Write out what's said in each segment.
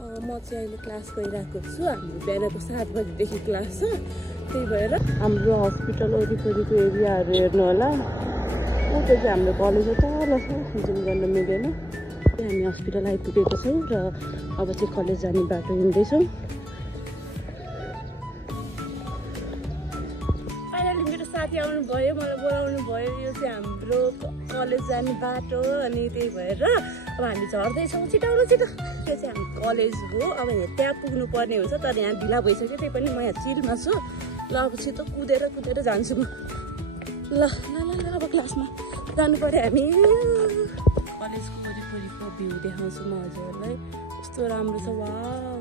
म चाहिँ अहिले क्लास गइरहेको छु। हाम्रो बिहानको 7 बजीदेखि क्लास छ, त्यही भएर हाम्रो हस्पिटल वरिपरिको एरियाहरू हेर्नु होला। उता चाहिँ हाम्रो कलेज हो, तल छ, जुम गर्न मिलेन। हामी हस्पिटल आइपुगेको छौँ र अब चाहिँ कलेज जाने बाटो हिँड्दैछौँ। फाइनली मेरो साथी आउनु भयो, मलाई बोलाउनु भयो। यो चाहिँ हाम्रो कलेज जाने बाटो, अनि त्यही भएर अब हामी झर्दैछौँ। छिटो आउनु छिटो। त्यो चाहिँ हाम्रो कलेज हो। अब त्यहाँ पुग्नु पर्ने हुन्छ, तर यहाँ ढिला भइसक्यो। त्यही पनि म यहाँ चिलमा छु। ल अब छिटो कुदेर जान्छु म। ल ल ल अब क्लासमा जानु पर्यो हामी। कलेजको वरिपरिको भ्यू देखाउँछु म हजुरहरूलाई। कस्तो राम्रो छ, वाउ।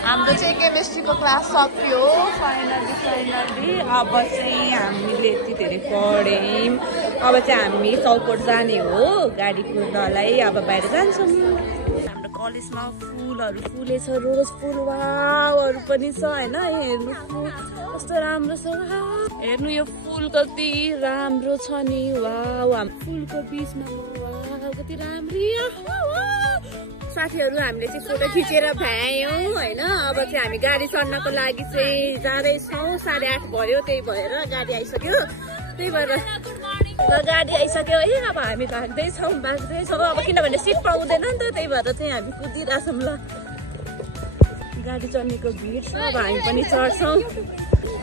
हाम्रो चाहिँ केमिस्ट्रीको क्लास सक्यो फाइनली। अब चाहिँ हामीले यति धेरै पढ्यौँ। अब चाहिँ हामी चौकोट जाने हो गाडी कुद्नलाई। अब बाहिर जान्छौँ। हाम्रो कलेजमा फुलहरू फुलेछ, रोज फुल वाउहरू पनि छ होइन। हेर्नु फुल कस्तो राम्रो छ, हेर्नु यो फुल कति राम्रो छ नि, वाउ। फुलको बिचमा वाउ कति राम्री। साथीहरू हामीले चाहिँ फोटो खिचेर भ्यायौँ होइन। अब चाहिँ हामी गाडी चढ्नको लागि चाहिँ जाँदैछौँ। 8:30 भयो, त्यही भएर गाडी आइसक्यो। त्यही भएर गाडी आइसक्यो है। अब हामी भाग्दैछौँ। अब किनभने सिट पाउँदैन नि त, त्यही भएर चाहिँ हामी कुदिरहेछौँ। ल गाडी चढ्नेको भिड छ, अब हामी पनि चढ्छौँ।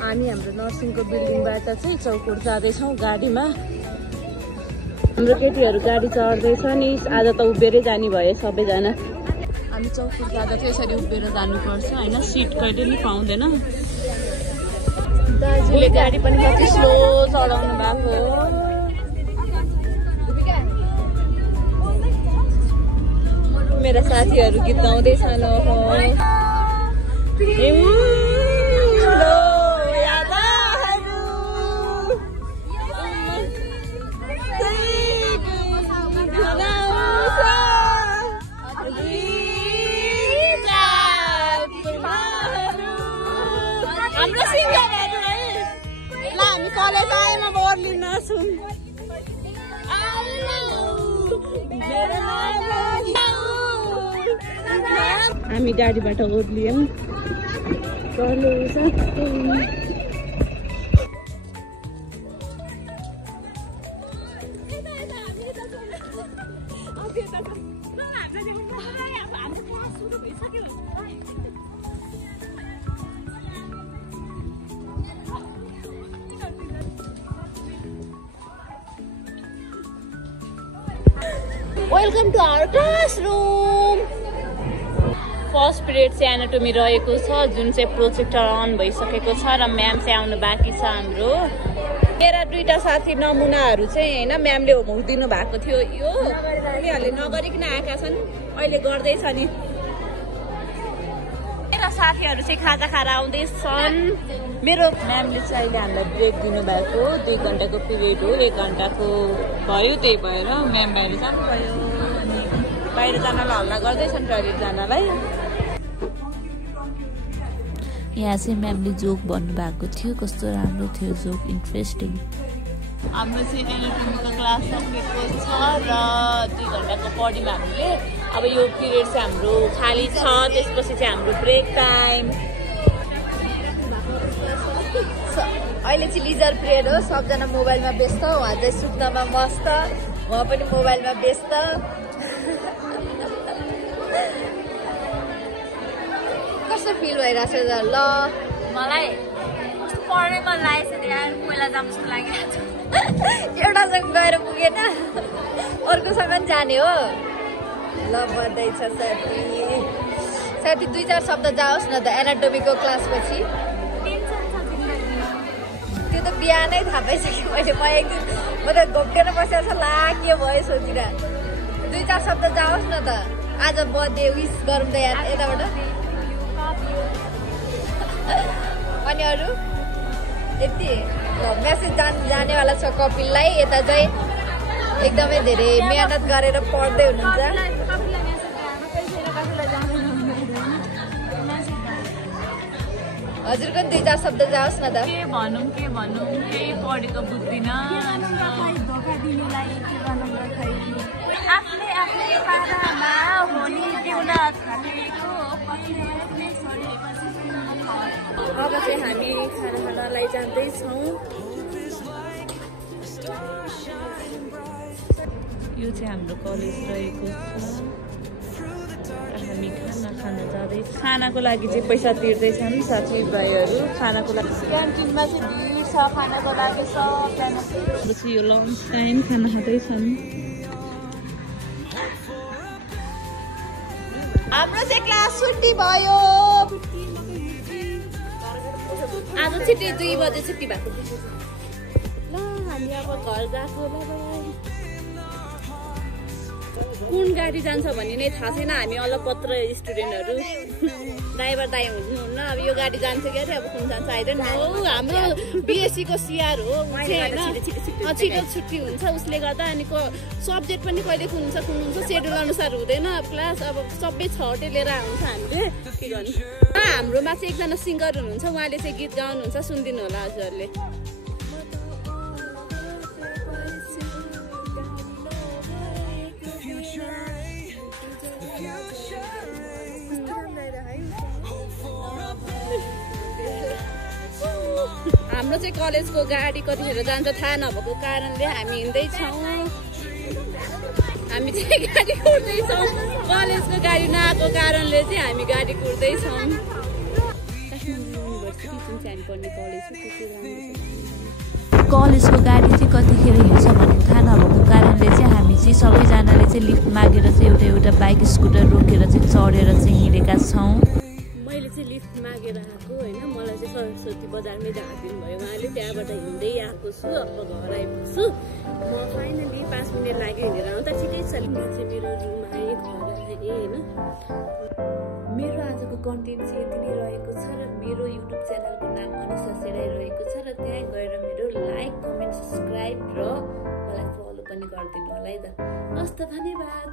हामी हाम्रो नर्सिङको बिल्डिङबाट चाहिँ चौकोट जाँदैछौँ गाडीमा। हाम्रो केटीहरू गाडी चढ्दैछ नि। आज त उभिएरै जाने भयो सबैजना। हामी चौकोट जाँदा चाहिँ यसरी उभिएर जानुपर्छ होइन, सिट कहिले नि पाउँदैन। दाजुले गाडी पनि कति स्लो चलाउनु भएको हो। मेरा साथीहरू गीत गाउँदैछन्। हाम्रो सिङ्गरहरू है। ल हामी कलेज आएमा बोर लिन छौँ। हामी गाडीबाट ओर्लियौँ। Welcome to our classroom. First period चाहिँ एनाटोमी रहेको छ, जुन चाहिँ प्रोजेक्टर अन भइसकेको छ र म्याम चाहिँ आउनु बाँकी छ हाम्रो। मेरा 2टा साथी नमुनाहरू चाहिँ होइन म्यामले होमवर्क दिनु भएको थियो। यो उनीहरूले नगरिकन आएका छन्, अहिले गर्दैछ नि। मेरा साथीहरू चाहिँ खाजा खाएर आउँदैछन्। मेरो म्यामले चाहिँ अहिले हामीलाई ब्रेक दिनुभएको। 2 घन्टाको पिरियड हो, 1 घन्टाको भयो। त्यही भएर म्याम बाहिर जानुभयो। अनि बाहिर जानलाई हल्ला गर्दैछन् टोइलेट जानलाई। यहाँ चाहिँ म्यामले जोक भन्नुभएको थियो, कस्तो राम्रो थियो जोक, इन्ट्रेस्टिङ। हाम्रो चाहिँ एनाटोमीको क्लास सकेको छ र 2 घन्टाको पढ्यौँ हामीले। अब यो पिरियड चाहिँ हाम्रो खाली छ, त्यसपछि चाहिँ हाम्रो ब्रेक टाइम। अहिले चाहिँ लिजर पिरियड हो, सबजना मोबाइलमा व्यस्त। उहाँ चाहिँ सुत्नमा मस्त, उहाँ पनि मोबाइलमा व्यस्त। कस्तो फिल भइरहेछ ल? मलाई कस्तो पढ्नै मन लागेको छ यार, पहिला जाऊँ जस्तो लागिरहेको छ। एउटासँग गएर पुगेन, अर्कोसँग पनि जाने हो। ल बधाई छ साथी। 2-4 शब्द जाओस् न त एनाटोमीको क्लासपछि। त्यो त बिहानै थाहा पाइसक्यो मैले। म एक दिन म त घोप्टेर बसेर छ, ला के भयो सोचिरह। 2-4 शब्द जाओस् न त। आज बर्थडे विस गरौँ त यताबाट। अनि अरू यति मेसेज जानेवाला छ कपिललाई। यता चाहिँ एकदमै धेरै मेहनत गरेर पढ्दै हुनुहुन्छ। हजुरको 2-4 शब्द जाओस् न त। के भनौँ केही पढेको बुझ्दिनँ। आफूले खाना खानलाई जाँदैछौँ। यो चाहिँ हाम्रो कलेज रहेको छ। हामी खाना खान जाँदैछ। खानाको लागि चाहिँ पैसा तिर्दैछन् साथीभाइहरू। खानाको लागि क्यान्टिनमा चाहिँ भिड छ खानाको लागि सबजना। यो लन्च टाइम खाना खाँदैछन्। हाम्रो चाहिँ क्लास छुट्टी भयो। आज छिट्टै 2 बजे छुट्टी भएको। ल हामी अब घर गएको। कुन गाडी जान्छ भन्ने नै थाहा छैन। हामी अलपत्र स्टुडेन्टहरू। ड्राइभर दाइ हुनुहुन्न। अब यो गाडी जान्छ कि अब कुन जान्छ आइदैन। हाम्रो बिएससी को सिआर हो छिटो छुट्टी हुन्छ उसले गर्दा। अनि सब्जेक्ट पनि कहिले कुन हुन्छ सेड्युल अनुसार हुँदैन। क्लास अब सबै 6 लिएर आउँछ हामीले के गर्नु। हाम्रोमा चाहिँ एकजना सिङ्गर हुनुहुन्छ उहाँले चाहिँ गीत गाउनुहुन्छ सुनिदिनु होला हजुरहरूले। हाम्रो चाहिँ कलेजको गाडी कतिखेर जान्छ थाहा नभएको कारणले हामी हिँड्दैछौँ। हामी चाहिँ गाडी कुर्दैछौँ। कलेजको गाडी नआएको कारणले चाहिँ हामी गाडी कुर्दैछौँ। कलेजको गाडी चाहिँ कतिखेर हिँड्छ भन्ने थाहा नभएको कारणले चाहिँ हामी चाहिँ सबैजनाले चाहिँ लिफ्ट मागेर चाहिँ एउटा बाइक स्कुटर रोकेर चाहिँ चढेर चाहिँ हिँडेका छौँ। मैले चाहिँ लिफ्ट मागेर आएको होइन। मलाई चाहिँ सरस्वती बजारमै झारिदिनु भयो उहाँले। त्यहाँबाट हिँड्दै आएको छु। अब घर आइपुग्छु म। फाइनली 5 मिनट लाग्यो हिँडेर आउँदा ठिकै छ। म चाहिँ मेरो रुम आएँ घर आएँ होइन। मेरो आजको कन्टेन्ट चाहिँ यति नै रहेको छ र मेरो युट्युब च्यानलको नाम अनुसा सेराई रहेको छ र त्यहाँ गएर मेरो लाइक कमेन्ट सब्सक्राइब र मलाई फलो पनि गरिदिनु होला है त। हस् त धन्यवाद।